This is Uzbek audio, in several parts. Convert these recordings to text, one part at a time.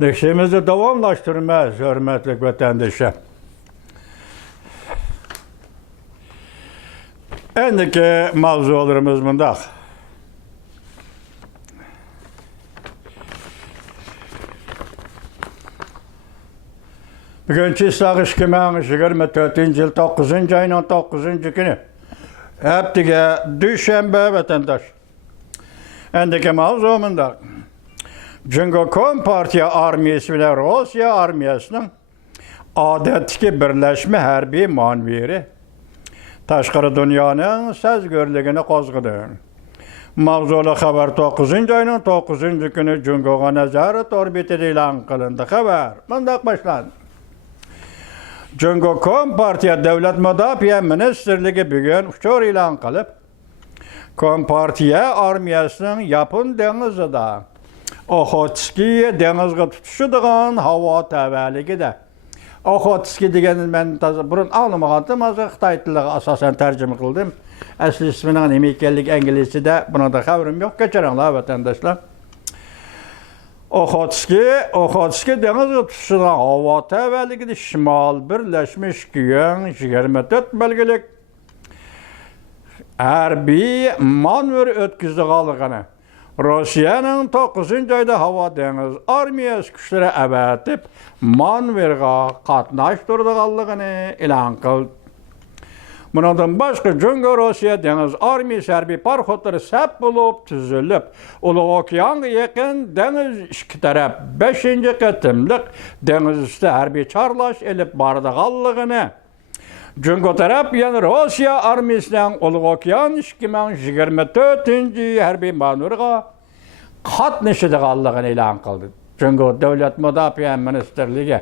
Neşemizi davamlaştırmaz, hürmetli vatandaşlar. Endiki mavzularımız bundaq. Bugünkü İslaq 2024 yıl 9. ayının 9. günü. Heptige Düşenbe vatandaş. Endiki mavzu bundaq. Çünkü Kompartiya armiyası ile Rusya armiyasının adetki birleşme hərbi manveri taşqarı dünyanın sezgörlüğünü qozğudu. Mavzulu xəbər 9. ayının 9. günü Cüngoğa nəzarət orbiti ilan qılındı. Xəbər mındaq başlandı. Cüngo Kompartiya Devlet Müdafiə Ministerliği bugün uçur ilan qılıb, Kompartiya armiyasının Yapon denizida Okhotski denizga tutuşudigan havo təvəligi də. Okhotski degeni mən burun anlamagandım, azı Xitay tiliga asasen tərcümə qıldım. Əsli isminin nima ekanligi inglizcə də buna da xəbərim yox. Keçiringlar vatandaşlar. Okhotski denizga tutuşudigan havo təvəligi Şimal Birləşmiş Gücün 24 belgilik hərbi manevr ötküzdüqalıqını Rusya'nın 9. ayda hava deniz armiyası güçleri əvətib manverga qatnaşdırdıqallığını ilan qıldı. Bundan başqa Cüngo Rusya deniz armiyası hərbi parxotları səp olub tüzülüb, Ulu Okean'a yakın deniz iki taraf 5. qatımlıq deniz üstü hərbi çarlaş elib bardıqallığını Cüngo taraf yani Rusya armiyasının Ulu Okean 2024 hərbi manevra qatnaşıdığallığını ilan qıldı. Cüngo Devlet Müdafiə Ministerliği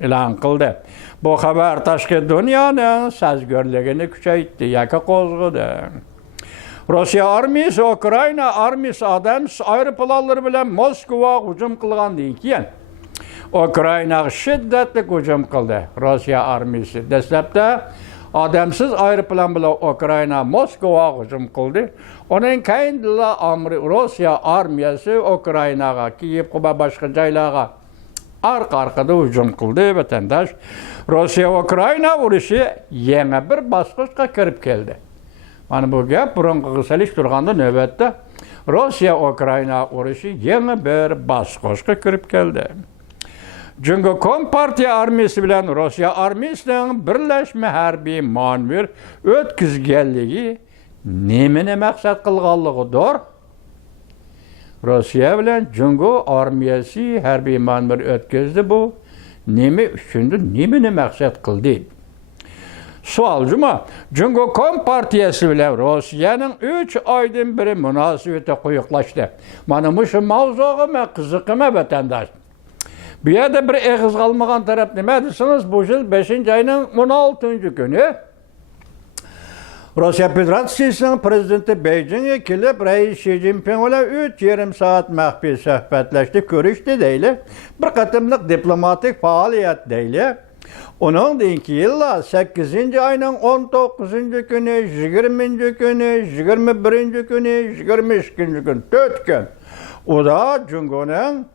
ilan qıldı. Bu xəbər taşqı dünyanın sezgörlüğünü küçəytdi, yaka qozğudu. Rusya armiyası Ukrayna armiyası Adams aeroplanları bilen Moskova hücum qılğandan keyin Ukrayna şiddetli hücum qıldı. Rusya armiyası dəstəbdə adamsız aeroplan bilen Ukrayna Moskova hücum qıldı. Onun keyin Rusya armiyası Ukraynaga, Kiyev və başqa joylarga arqa-arkada hücum qıldı vatandaş. Rusya-Ukrayna vuruşu yeni bir basqıçqa kirib keldi. Mana bu gap burunqı qısaliş turğanda növbətdə Rusya-Ukrayna vuruşu yeni bir basqıçqa kirib keldi. Çünkü Kompartiya armiyası bilen Rusya armiyasının birleşme hərbi manevr ötküzgenliği nemini məqsəd qılğanlığıdır? Rusya bilen Cüngo armiyası hərbi manevr ötküzdü bu. Nemi üçündür, nemini məqsəd qıldı? Sualcıma, Cüngo Kompartiyası bilen Rusya'nın 3 aydan biri münasibeti quyuqlaşdı. Mana muşu mavzuğuma qızıqıma vatandaş. Bir yerde bir eğiz kalmayan taraf ne dersiniz? Bu yıl 5. ayının 16. günü Rusya Federasyası'nın prezidenti Beijing'e kilip Reis Xi Jinping ile 3 yarım saat məxfi söhbətləşdi, görüşdü deyli. Bir qatımlıq diplomatik faaliyet deyli. Onun deyinki yılla 8. ayının 19. günü, 20. günü, 21. günü, 22. gün, 4 gün. O da Cüngo'nun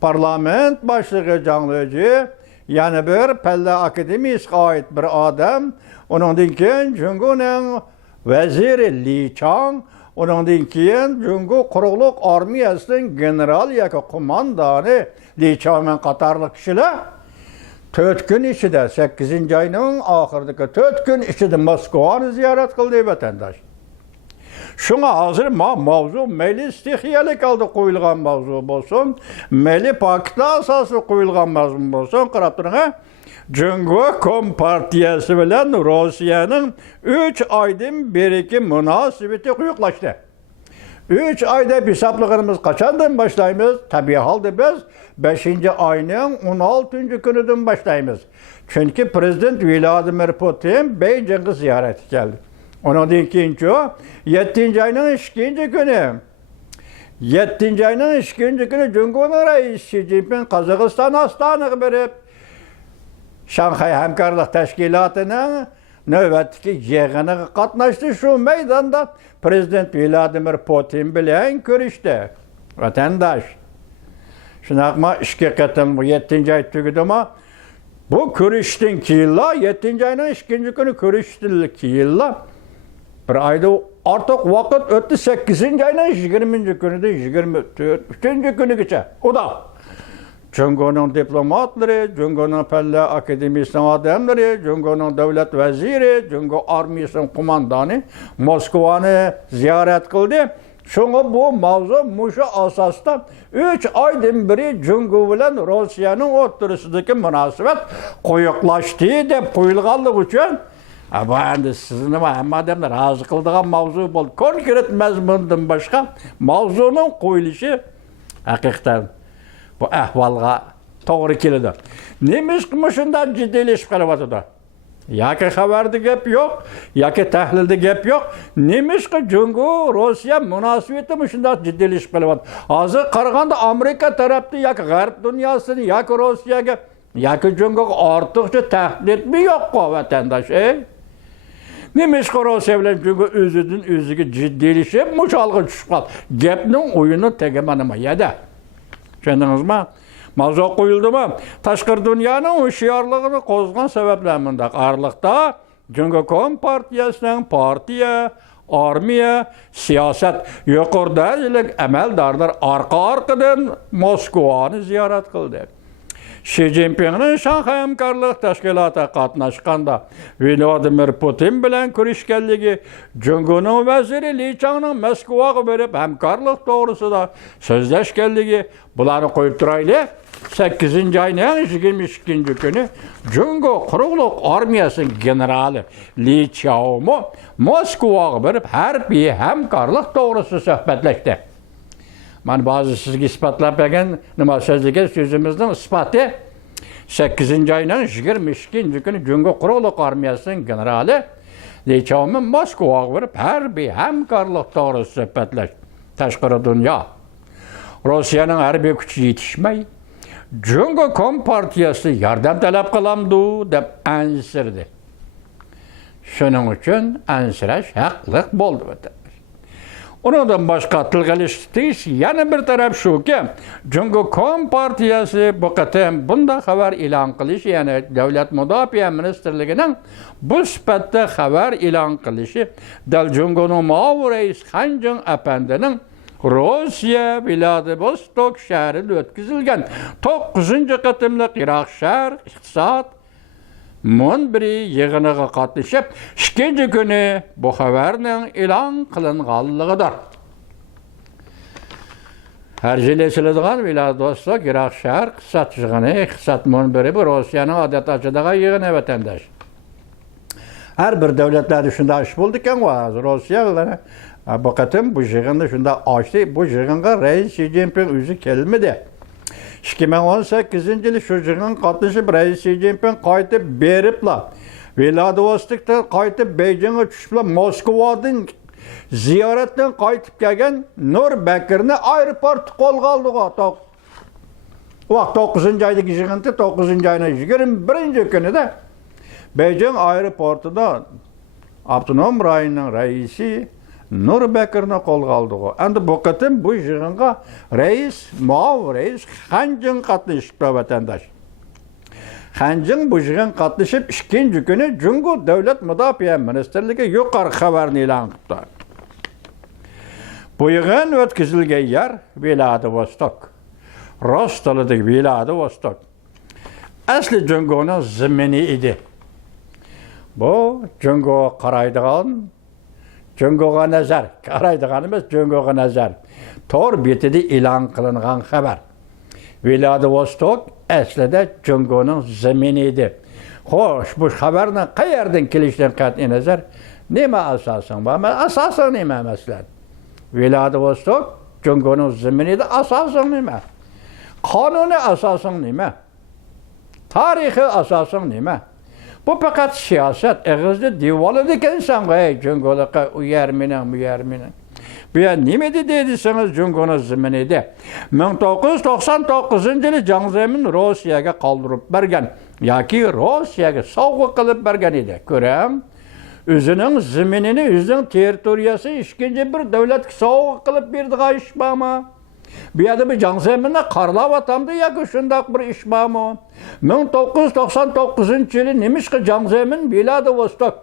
parlament başlığı canlıcı, yani bir Pelle Akademiyası'na ait bir adam, onun dinken Cüngo'nun veziri Li Chang, onun dinken Cüngo Quruqluq Armiyası'nın general yaka kumandanı Li Chang'ın qatarlı kişiler 4 gün içinde, 8. ayının ahırdaki 4 gün içinde Moskova'nı ziyaret kıldı vatandaş. Şuna hazır mavzu meli stihiyeli kaldı koyulgan mavzu bolsun, meli pakta asası koyulgan mavzu bolsun, qaraptırına Cüngo Kompartiyası bilen Rusya'nın 3 aydan beriki münasibeti quyuqlaştı. 3 ayda hesaplığımız kaçandan başlayımız? Tabii halde biz 5. ayının 16. günüden başlayımız. Çünkü Prezident Vladimir Putin Beijing'e ziyaret geldi. Onun ikinci o, 7. ayının 2. günü. 7. ayının 2. günü Cüngo'nun Reis Xi Jinping Kazakistan Astana'ya verip Şanghay Həmkarlıq Təşkilatının növbətdəki yığınına qatnaşdı. Şu meydanda Prezident Vladimir Putin bilen görüştü. Vatandaş. Şunaqma ishga qatim bu 7-oy tugudimi? Bu ko'rishdan keyinla 7-oyning 2-kuni ko'rishdan keyinla bir oyda ortiq vaqt o'tdi. 8-oyning 20-kunida 24-3-kunigacha. O da Jungo'nun diplomatları, Jungo'nun Pella Akademisi'nin adamları, Jungo'nun devlet veziri, Jungo armiyasının kumandanı Moskova'nı ziyaret kıldı. Şuna bu mavzu muşu asasda 3 aydan beri Jungo bilen Rusya'nın o'rtasidagi münasebet koyuqlaştı deb qo'yilganligi uchun bu endi sizni hamma odamlar razı qiladigan mavzu bo'ldi. Konkret mazmundan boshqa mavzuning qo'yilishi haqiqatan bu ahvolga to'g'ri keladi. Nima shundan jiddiylashib qolyapti? Yoki xabarda gap yo'q, yoki tahlilda gap yo'q. Nima Jungo Rossiya munosabati shundan jiddiylashib qolyapti? Hozir qaraganda Amerika tarafida yoki G'arb dunyosini yoki Rossiyaga yoki Jungoga ortiqcha tahdidmi yo'q vatandosh? Nima Rossiya bilan Jungo o'zidan o'ziga jiddiylashib mushalga tushib qoldi. Gapning o'yini tegamanmayadi. Tushundingizmi? Mavzu qo'yildimi? Tashqi dunyoning hushyorligini qo'zg'agan sabablar bunda. Arliqda Jungo Kompartiyasining partiya, armiya, siyosat yuqori darajalik amaldorlar orqa-orqadan Moskovani ziyorat qildi. Xi Jinpingning Shanxay hamkorlik tashkilotida qatnashganda Vladimir Putin bilan ko'rishganligi, Jungoning vaziri Li Changning Moskvaga berib hamkorlik to'g'risida so'zlashganligi bularni qo'yib turaylik. 8-oyning 22-kuni Jungo quruqlik armiyasining generali Li Chaomo Moskvaga berib harbiy hamkorlik to'g'risida suhbatlashdi. Mana ba'zi sizga isbotlab bergan nima so'zlagan so'zimizning isboti 8-oyning 22-kuni Jungo quruqlik armiyasining generali Li Chaomo Moskvaga berib harbiy hamkorlik to'g'risida suhbatlashdi. Tashqi dunyo Rossiyaning harbiy kuchi yetishmay Jungo Kompartiyasi yordam talab qilamdi deb ansirdi. Shuning uchun ansirash haqliq bo'ldi. Ondan boshqa tilg'alishtish yana bir taraf shuki, Jungo Kompartiyasi bu qatam bunda xabar e'lon qilishi, ya'ni Davlat mudofaa ministrligining bu sifatda xabar e'lon qilishi dal Jungoning muavir rais Xanjing apandining Rossiya Vladivostok shahrida o'tkazilgan 9-qatimliq Iroq shahar iqtisod munbiri yig'iniga qatnashib, 2-kuni bu xabarning e'lon qilinganligidir. Har yil esiladigan Vladivostok Iroq shahar iqtisod yig'ini, iqtisod munbiri bu Rossiyaning odat ochadigan yig'ini vatandosh. Har bir davlatlarda shunday ish bo'ldi ekan, Rossiya bu qatim bu yig'inni shunda ochdi. Bu yig'inga rais Xi Jinping o'zi kelmadi. 2018-yili shu yig'in qatnashib rais Xi Jinping qaytib beribla. Vladivostokda qaytib Beijingga tushibla Moskvadan ziyoratdan qaytib kelgan Nur Bakirni aeroport qo'lga oldi. Vaqt 9-oydagi yig'inda 9-oyning 21-kunida Beijing aeroportida avtonom rayonning raisi Nur Bakirni qo'lga oldi. Endi bu qatim bu yig'inga muavir rais Xanjing qatnashibdi vatandosh. Xanjing bu yig'in qatnashib 2-kuni Jungo Davlat mudofaa ministrligi yuqori xabarni e'lon qildi. Bu yig'in o'tkazilgan yer Vladivostok. Rus tilidagi Vladivostok. Asli Jungoning zimini edi. Bu Jungo qaraydigan Jungoga nazar, qaraydiganimiz Jungoga nazar. Tor betida e'lon qilingan xabar. Vladivostok aslida Jungoning zamini edi. Xo'sh, bu xabarni qayerdan kelishidan qat'iy nazar nima asosan? Asosan nima masalan? Vladivostok Jungoning zamini edi, asosan nima? Qonuniy asosan nima? Tarixiy asosan nima? Bu faqat siyosat, eg'izda devoladi ekansan, Jungo'liqa u yarmining, bu yarmining. Bu yer nima deydisangiz Jungoning zamini edi. 1999-yili Jiang Zemin Rossiyaga qoldirib bergan yoki Rossiyaga sovg'a qilib bergan edi. Ko'ram, o'zining zaminini, o'zining territoriyasi ikkinchi bir davlatga sovg'a qilib berdigan ish bormi? Bu yerda bir Jiang Zeminni qarlab atamdı yoki shundaq bir ish bormi? 1999-yili nemishqa Jiang Zemin Vladivostok,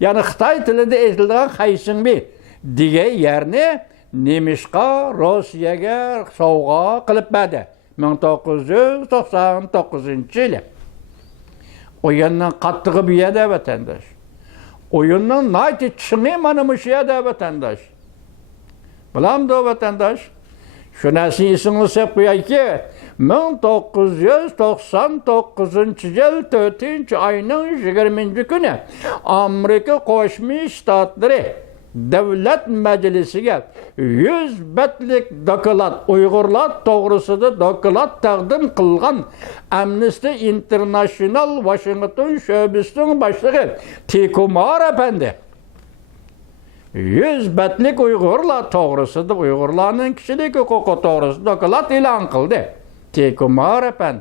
ya'ni Xitoy tilida aytiladigan Xaysingbi degan yerni nemishqa Rossiyaga sovg'a qilib berdi 1999-yili. Oyundan qattığı bir yerde vatandaş. Oyundan naiti çıngı manımış yerde vatandaş. Bilamdı vatandaş. Şu nesi isinizi koyay ki 1999 yıl 4. ayının 20. günü Amerika Qo'shma Shtatları Devlet Meclisi'ne 100 betlik doklad, Uygurlar doğrusunda doklad təqdim qılğan Amnesty International Washington şöbəsinin başlığı Tikumar Efendi 100 betlik Uygurlar doğrusunda Uygurların kişilik hukuku doğrusunda doklad ilan qıldı. Tikumar Efendi.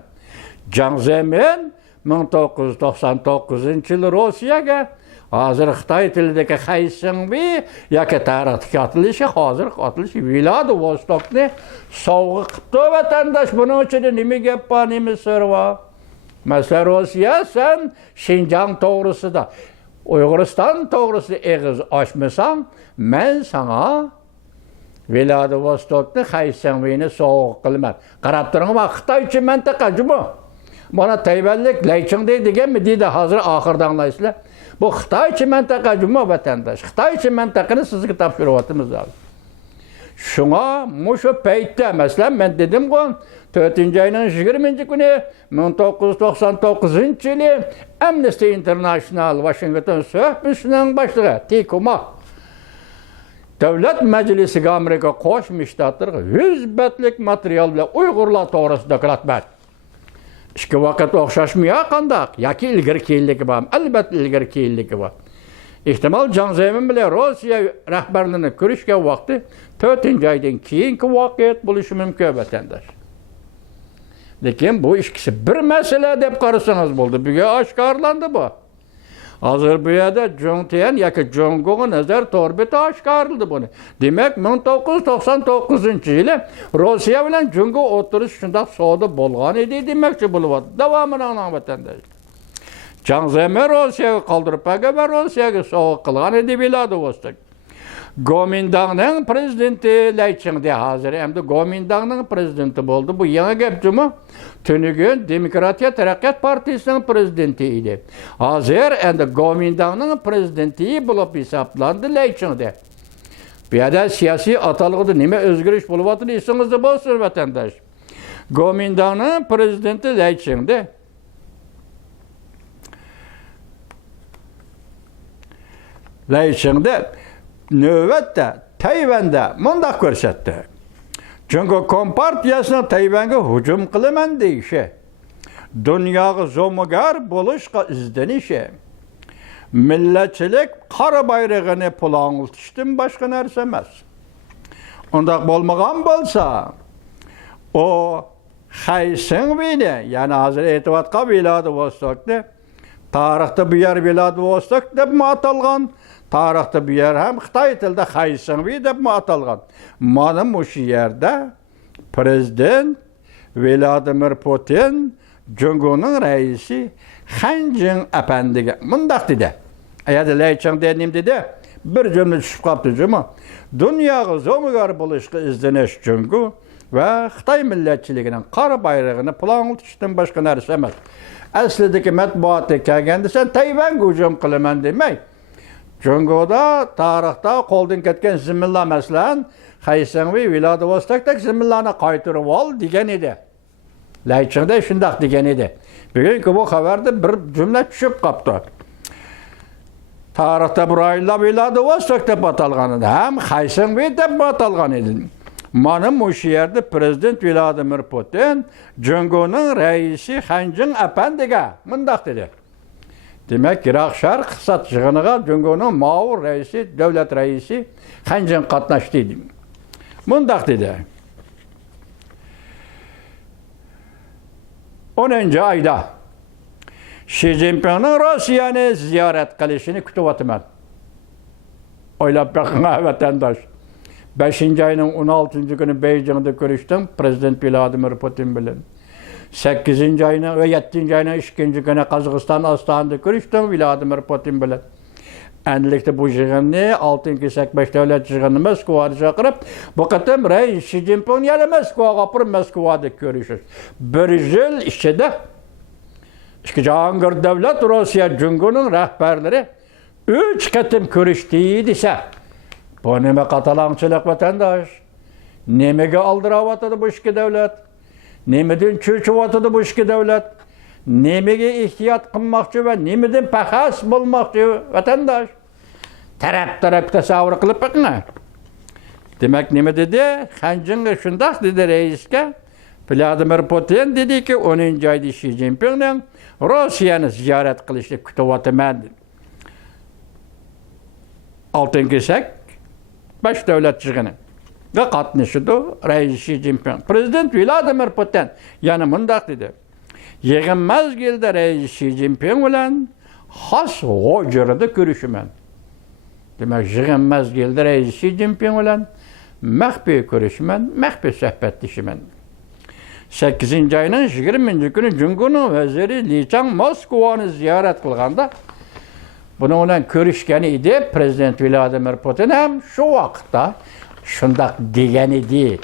Jiang Zemin 1999 yılı Rossiyaga hazır Xitoy tilidagi Xaysingbi yoki tarixdagi atilishi, hozirgi atilishi Vladivostokni sovg'a qilibdi vatandosh. Buning ichida nima gap bor, nima sir bor? Masalan, Rossiya sen Xinjiang to'g'risida, Uyg'uriston to'g'risida eg'iz ochmasang, men sana Vladivostokni Xaysingbini sovg'a qilaman. Qarab turing, Xitoycha mintaqachi bu. Bana Tayvanlik Layching deganmi deydi hozir oxirida anglaysizlar. Bu Xitoycha mintaqachi vatandosh. Xitoycha mintaqani sizga topshiryapmiz hozir. Shunga mushu paytda masalan men dedim-ku 4-oyning 20 kuni 1999-yili Amnesty International Washington şöbəsinin başlığı Tikumar Devlet Meclisi'ne Amerika Qo'shma Shtatları 100 betlik material bilan Uyg'urlar to'g'risida doklad berdi. İşki vaqt o'xshashmaya qandaq, yoki ilgari keyinligi bor, albatta ilgari keyinligi bor. İhtimal Jiang Zemin bilan Rossiya rahbarlarini ko'rishgan vaqti 4-oydan keyingi vaqt bo'lishi mumkin vatandosh. Lekin bu ikisi bir masala deb qarasangiz bo'ldi. Bugun oshkorlandi bu. Hozir bu yerda Jongtian yoki Jonggo'ga nazar to'rbeti oshkorildi buni. Demak 1999-yili Rossiya bilan Jonggo o'tirish shunday savdo bo'lgan edi demakchi bo'lyapti. Davomini anglang vatandosh. Jiang Zemin Rossiyaga qoldirib qo'ygan va Rossiyaga sovg'a qilgan edi Vladivostok. Gomindangning prezidenti Laychingda hozir endi Gomindangning prezidenti bo'ldi. Bu yangi gapmi? Tunigun Demokratiya Taraqqiyot partiyasining prezidenti edi. Hozir endi Gomindangning prezidenti bo'lib hisoblandi Laychingda. Bu yerda siyosiy atalg'ida nima o'zgarish bo'lyapti esingizda bo'lsin vatandosh. Gomindangning prezidenti Laychingda növbətdə Tayvanda mundaq ko'rsatdi. Çünki Kompartiyasının Tayvanga hücum qilaman deyishi, dunyoga zo'migar bo'lishga izdenishi, millatchilik qora bayrog'ini pulang'itishdan boshqa narsa emas. Undaq bo'lmagan bo'lsa, o Xaysingbini, ya'ni hozir aytayotgan Vladivostokni tarixda bu yer Vladivostok deb atalgan. Tarixda bu yer ham Xitoy tilida Xaysingbi deb atalgan. Mana shu yerda prezident Vladimir Putin Jonggo'ning raisi Han Jing apandiga mundaq dedi. Ayada Layching dedim dedi. Bir cümle tushib qolibdi juma. Dunyoga zo'migar bo'lishga izdenish Jonggo va Xitoy millatchiligining qora bayrog'ini pulang'itishdan boshqa narsa emas. Aslidagi matbuotga kelganda sen Tayvanga hujum qilaman demay. Jonggo'da tarixda qo'ldan ketgan zimminlar masalan Xaysingbi Vladivostokdagi zimminlarni qaytarib ol degan edi. Laychingda shundaq degan edi. Bugungi bu xabarda bir jumla tushib qolibdi. Tarixda buraylar Vladivostok deb atalgan edi, ham Xaysingbi deb atalgan edi. Mana shu yerda prezident Vladimir Putin Jonggo'ning raisi Han Jing apandiga mundaq dedi. Demek Irak Şark Kısat Yığını'na Jonggo'nun mağur reisi, devlet reisi Han Jing qatnaştıydı. Mundaq dedi. 10. ayda Xi Jinping'nin Rossiyani ziyaret qilishini kutyapman. Oylab bakın vatandaş. 5. ayının 16. günü Beijing'de görüştüm Prezident Vladimir Putin bilen. 8. ayının ve 7. ayının 2. günü Kazakistan Astana'da görüştüm Vladimir Putin bilen. Endilikte bu yığını 6. kesek 5 devlet yığını Moskova'da çağırıp bu kadar Reis Xi Jinping yana Moskova'ya kapırıp Moskova'da görüşürüz. Bir yıl içinde iki Cahangir devlet Rusya Cumhuriyeti'nin rehberleri 3 katım görüştüğü ise bu neme Katalançılık vatandaş, nemege aldıravatıdı bu iki devlet, nemeden çöçüvatıdı bu iki devlet, nemege ihtiyat kılmakçı ve nemeden pahas bulmakçı vatandaş. Taraf tasavvur kılıp bakına. Demek neme dedi? Hancın şundak dedi reiske. Vladimir Putin dedi ki 10. ayda Xi Jinping'den Rusya'nı ziyaret kılıştı kütüvatımen. 6. kesek 5 devlet yığını. Ve katmışıdı Reis Xi Jinping. Prezident Vladimir Putin yani mındak dedi. Yığın mezgilde Reis Xi Jinping bilen has hocarıda görüşümen. Demek yığın mezgilde Reis Xi Jinping bilen mehbi görüşümen, mehbi sohbetleşimen. 8. ayının 20. günü Cumhuriyet veziri Li Chang Moskova'nı ziyaret kılganda bununla görüşken idi Prezident Vladimir Putin hem şu vakitte şundak degen idi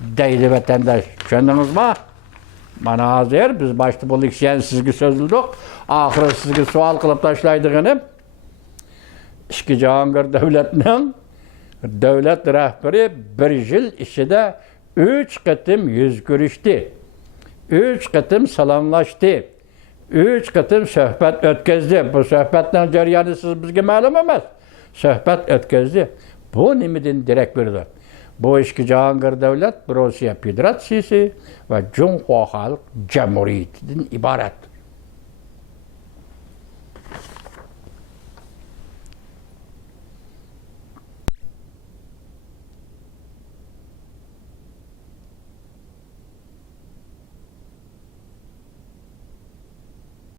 deydi vatandaş. Düşündünüz mü? Bana hazır biz başta bu ikisiyen sizge sözüldük. Ahırı sizge sual kılıp taşlaydığını iki Cahangir devletinin devlet rehberi bir yıl içinde 3 katım yüz görüştü. 3 katım salamlaştı. 3 katım sohbet ötkazdı. Bu sohbetten ceryanı siz bizge malum emez. Sohbet ötkazdı. Bu nimidin direkt verdi. Bu iki Cahangir devlet Rusya Federasyası ve Cumhuriyet Halk Cumhuriyeti'nin ibaret.